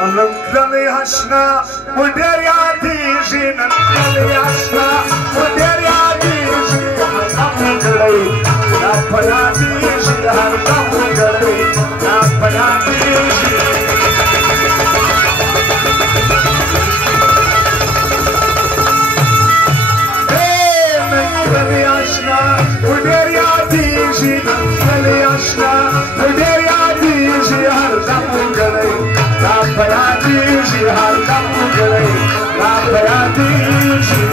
نن تللی اشنا و ډېر یادېږي نن تللی اشنا و ډېر یادېږي هر دم وګړی را په یادېږي هر دم وګړی را په یادېږي نن تللی اشنا و ډېر یادېږي نن تللی اشنا و ډېر یادېږي هر دم وګړی را په یادېږي هر دم وګړی را په یادېږي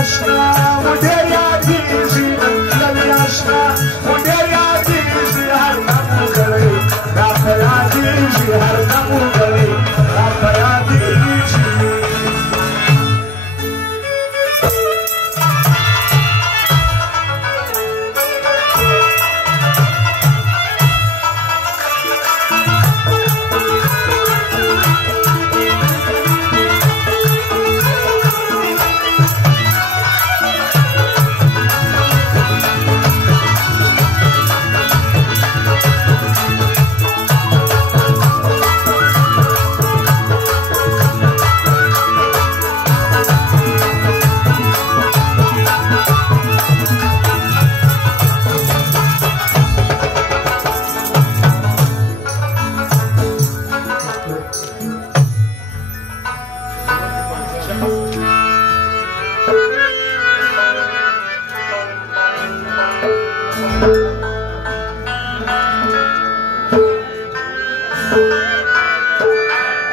Ashna,